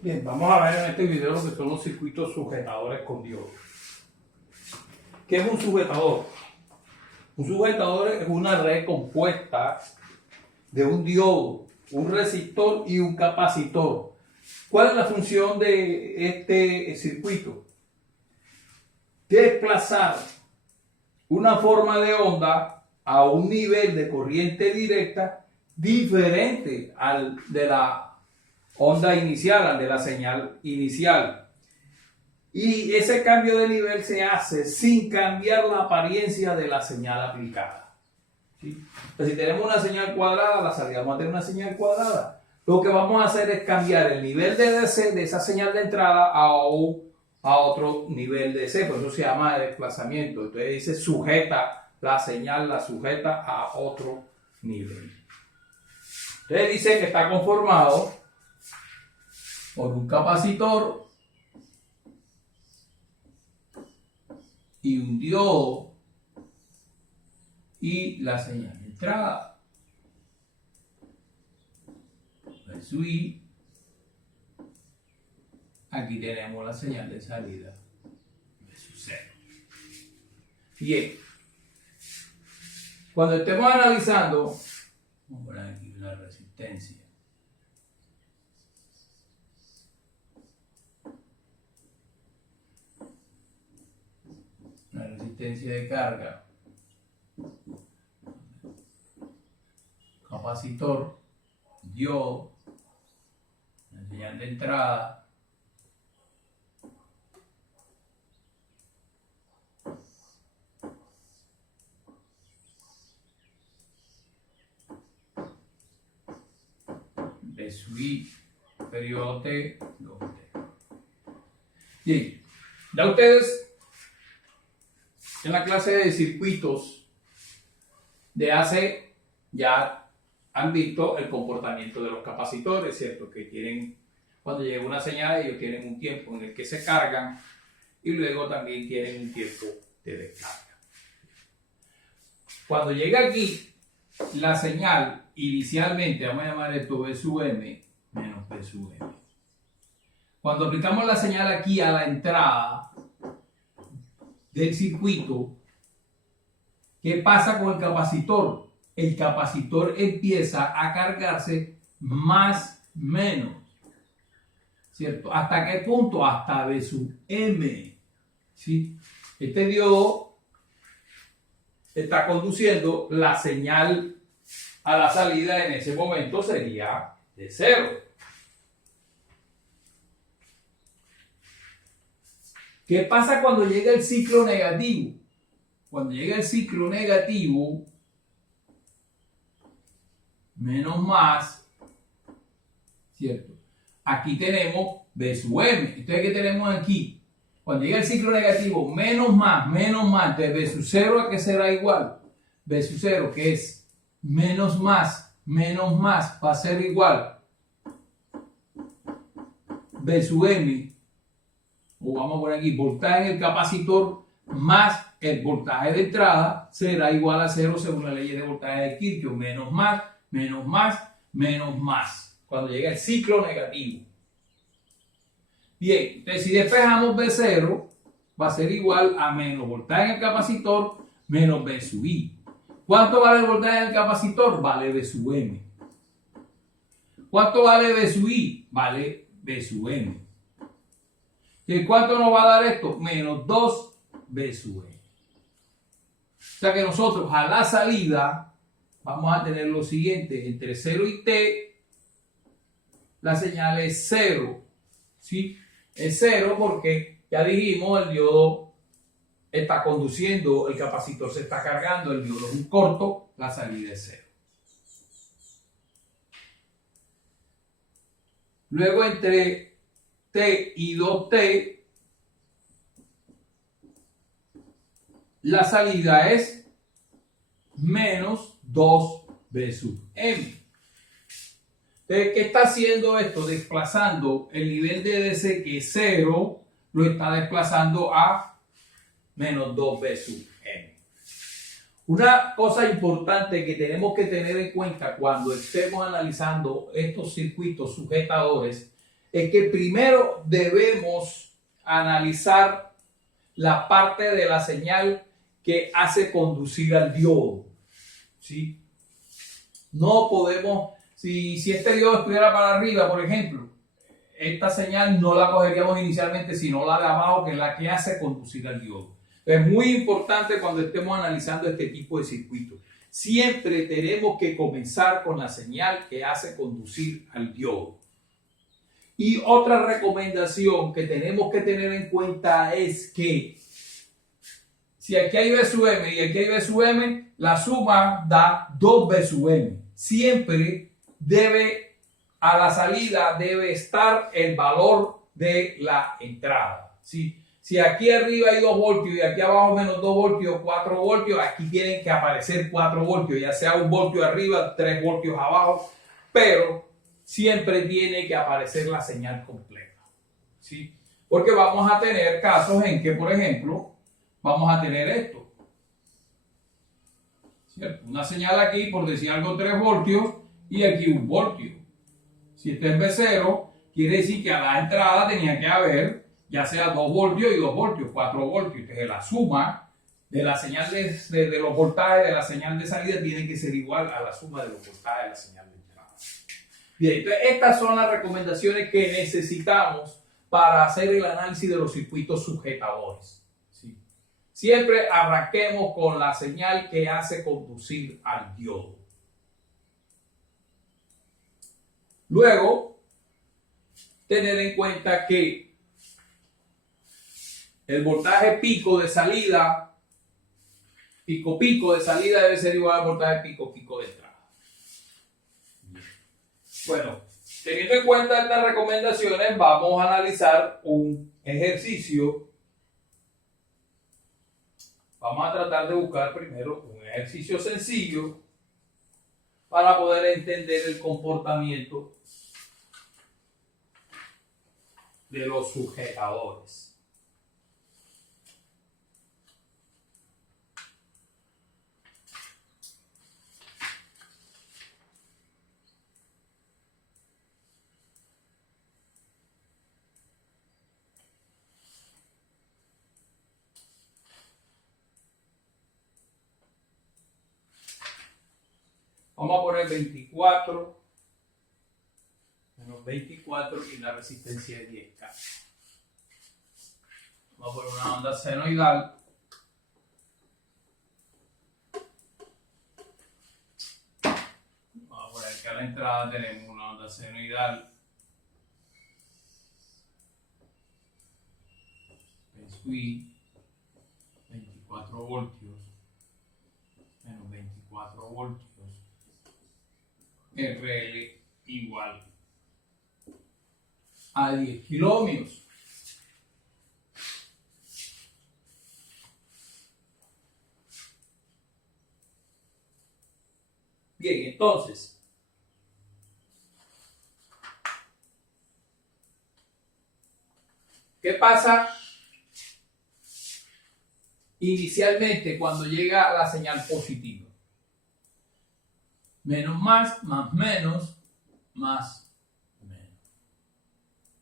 Bien, vamos a ver en este video lo que son los circuitos sujetadores con diodos. ¿Qué es un sujetador? Un sujetador es una red compuesta de un diodo, un resistor y un capacitor. ¿Cuál es la función de este circuito? Desplazar una forma de onda a un nivel de corriente directa diferente al de la onda inicial, al de la señal inicial. Y ese cambio de nivel se hace sin cambiar la apariencia de la señal aplicada. ¿Sí? Entonces, si tenemos una señal cuadrada, la salida vamos a tener una señal cuadrada. Lo que vamos a hacer es cambiar el nivel de DC de esa señal de entrada a otro nivel de DC, por eso se llama desplazamiento. Entonces dice sujeta la señal, la sujeta a otro nivel. Entonces dice que está conformado por un capacitor y un diodo y la señal de entrada versus I. Aquí tenemos la señal de salida versus 0. Bien, cuando estemos analizando, vamos a poner aquí la resistencia. La resistencia de carga, capacitor, diodo, la señal de entrada, versus I, periodo T, 2T. Bien, ya ustedes en la clase de circuitos de hace ya han visto el comportamiento de los capacitores, ¿cierto? Que tienen, cuando llega una señal, ellos tienen un tiempo en el que se cargan y luego también tienen un tiempo de descarga. Cuando llega aquí la señal, inicialmente vamos a llamar esto B sub M menos B sub M. Cuando aplicamos la señal aquí a la entrada del circuito, ¿qué pasa con el capacitor? El capacitor empieza a cargarse más menos, ¿cierto? ¿Hasta qué punto? Hasta B sub M, ¿sí? Este diodo está conduciendo la señal a la salida, en ese momento sería de 0. ¿Qué pasa cuando llega el ciclo negativo? Cuando llega el ciclo negativo, menos más, ¿cierto? Aquí tenemos B sub M. Entonces, ¿qué tenemos aquí? Cuando llega el ciclo negativo, menos más, de B sub 0 a qué será igual. B sub 0, que es menos más, va a ser igual. B sub M, o vamos a poner aquí, voltaje en el capacitor más el voltaje de entrada será igual a 0 según la ley de voltaje de Kirchhoff. Menos más, cuando llega el ciclo negativo. Bien, entonces si despejamos B0, va a ser igual a menos voltaje en el capacitor menos B sub I. ¿Cuánto vale el voltaje en el capacitor? Vale B sub M. ¿Cuánto vale B sub I? Vale B sub M. ¿Y cuánto nos va a dar esto? Menos 2 B sub M. O sea que nosotros a la salida vamos a tener lo siguiente: entre 0 y T, la señal es 0. ¿Sí? Es 0 porque ya dijimos, el diodo está conduciendo, el capacitor se está cargando, el diodo es un corto, la salida es 0. Luego entre T y 2T, la salida es menos 2B sub M. Entonces, ¿qué está haciendo esto? Desplazando el nivel de DC, que es 0, lo está desplazando a menos 2B sub M. Una cosa importante que tenemos que tener en cuenta cuando estemos analizando estos circuitos sujetadores es que primero debemos analizar la parte de la señal que hace conducir al diodo, ¿sí? No podemos, si este diodo estuviera para arriba, por ejemplo, esta señal no la cogeríamos inicialmente, sino la de abajo, que es la que hace conducir al diodo. Es muy importante cuando estemos analizando este tipo de circuitos. Siempre tenemos que comenzar con la señal que hace conducir al diodo. Y otra recomendación que tenemos que tener en cuenta es que si aquí hay B sub M y aquí hay B sub M, la suma da 2B sub M. Siempre a la salida debe estar el valor de la entrada. ¿Sí? Si aquí arriba hay 2 voltios y aquí abajo menos 2 voltios, 4 voltios, aquí tienen que aparecer 4 voltios, ya sea 1 voltio arriba, 3 voltios abajo, pero siempre tiene que aparecer la señal completa. ¿Sí? Porque vamos a tener casos en que, por ejemplo, vamos a tener esto. ¿Cierto? Una señal aquí, por decir algo, 3 voltios y aquí 1 voltio. Si este es B0, quiere decir que a la entrada tenía que haber ya sea 2 voltios y 2 voltios, 4 voltios. Entonces la suma de la señal de los voltajes de la señal de salida tiene que ser igual a la suma de los voltajes de la señal de entrada. Bien, entonces estas son las recomendaciones que necesitamos para hacer el análisis de los circuitos sujetadores. ¿Sí? Siempre arranquemos con la señal que hace conducir al diodo. Luego, tener en cuenta que el voltaje pico de salida, pico de salida debe ser igual al voltaje pico de entrada. Bueno, teniendo en cuenta estas recomendaciones, vamos a analizar un ejercicio. Vamos a tratar de buscar primero un ejercicio sencillo para poder entender el comportamiento de los sujetadores. Vamos a poner 24 menos 24 y la resistencia es 10K. Vamos a poner una onda senoidal. Vamos a poner que a la entrada tenemos una onda senoidal. SUI 24 voltios menos 24 voltios. RL igual a 10 kilómetros. Bien, entonces, ¿qué pasa inicialmente cuando llega la señal positiva? Menos más menos, más menos.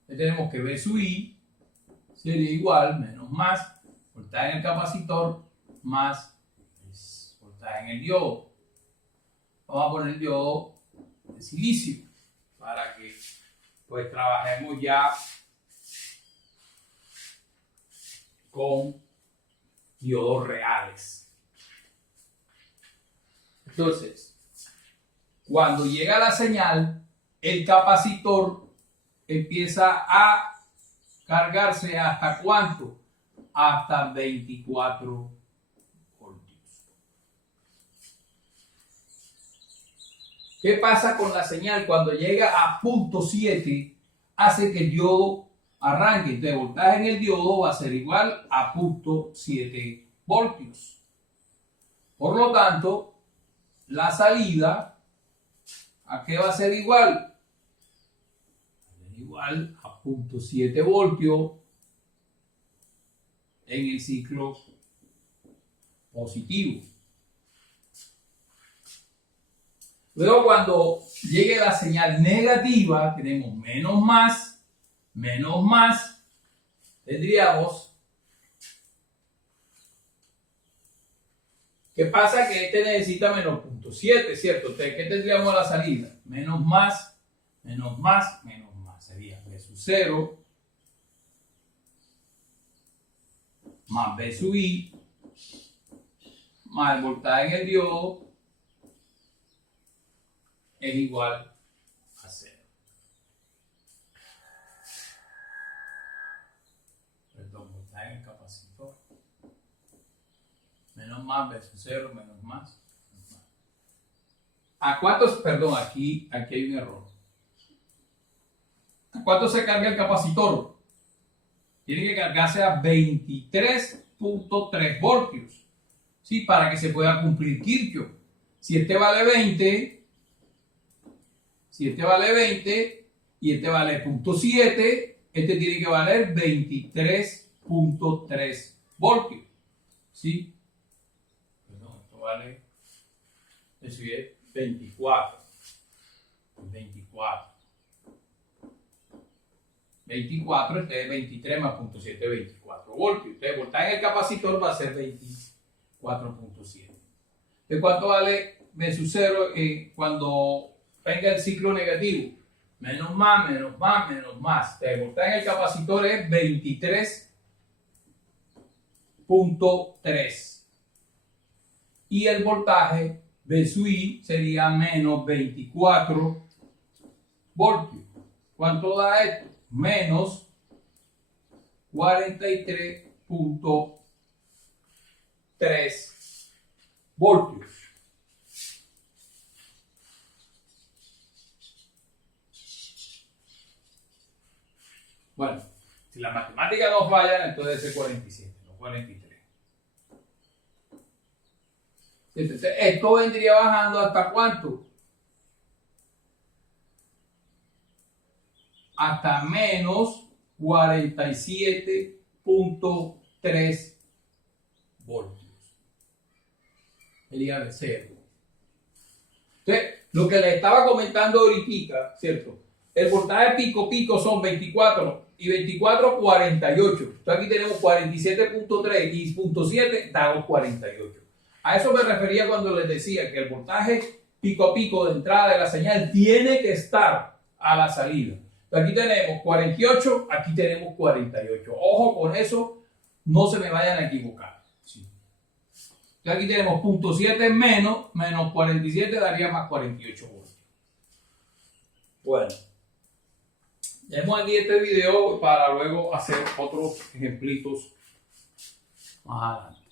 Entonces tenemos que B sub I sería igual, menos más, voltaje en el capacitor, más voltaje en el diodo. Vamos a poner el diodo de silicio para que pues trabajemos ya con diodos reales. Entonces, cuando llega la señal, el capacitor empieza a cargarse hasta ¿cuánto? Hasta 24 voltios. ¿Qué pasa con la señal? Cuando llega a punto 7, hace que el diodo arranque. Entonces, el voltaje en el diodo va a ser igual a punto 7 voltios. Por lo tanto, la salida, ¿a qué va a ser igual? Igual a 0.7 voltios en el ciclo positivo. Luego, cuando llegue la señal negativa, tenemos menos más menos más, tendríamos, ¿qué pasa? Que este necesita menos 0.7, ¿cierto? Entonces, ¿qué tendríamos a la salida? Menos más, menos más, menos más. Sería B sub 0 más B sub I más el voltaje en el diodo es igual a 0. Perdón, voltaje en el capacitor. Menos más, B sub 0, menos más. ¿A cuántos? Perdón, aquí hay un error. ¿A cuánto se carga el capacitor? Tiene que cargarse a 23.3 voltios. ¿Sí? Para que se pueda cumplir Kirchhoff. Si este vale 20 y este vale 0.7, este tiene que valer 23.3 voltios. ¿Sí? Perdón, esto vale, eso es 24. 24, este es 23 más 0.7, 24 voltios. Entonces, el voltaje en el capacitor va a ser 24.7. ¿De cuánto vale B sub 0 cuando venga el ciclo negativo? Menos más, menos más, menos más. El voltaje en el capacitor es 23.3. Y el voltaje B sub I sería menos 24 voltios. ¿Cuánto da esto? Menos 43.3 voltios. Bueno, si la matemática no falla, entonces es 47, no 43. Entonces, esto vendría bajando ¿hasta cuánto? Hasta menos 47.3 voltios. Sería de 0. Entonces, lo que les estaba comentando ahorita, ¿cierto? El voltaje pico son 24 y 24, 48. Entonces aquí tenemos 47.3 y 0.7 da 48. A eso me refería cuando les decía que el voltaje pico de entrada de la señal tiene que estar a la salida. Aquí tenemos 48, aquí tenemos 48. Ojo con eso, no se me vayan a equivocar. Sí. Aquí tenemos 0.7 menos 47 daría más 48 voltios. Bueno, dejemos aquí este video para luego hacer otros ejemplitos más adelante.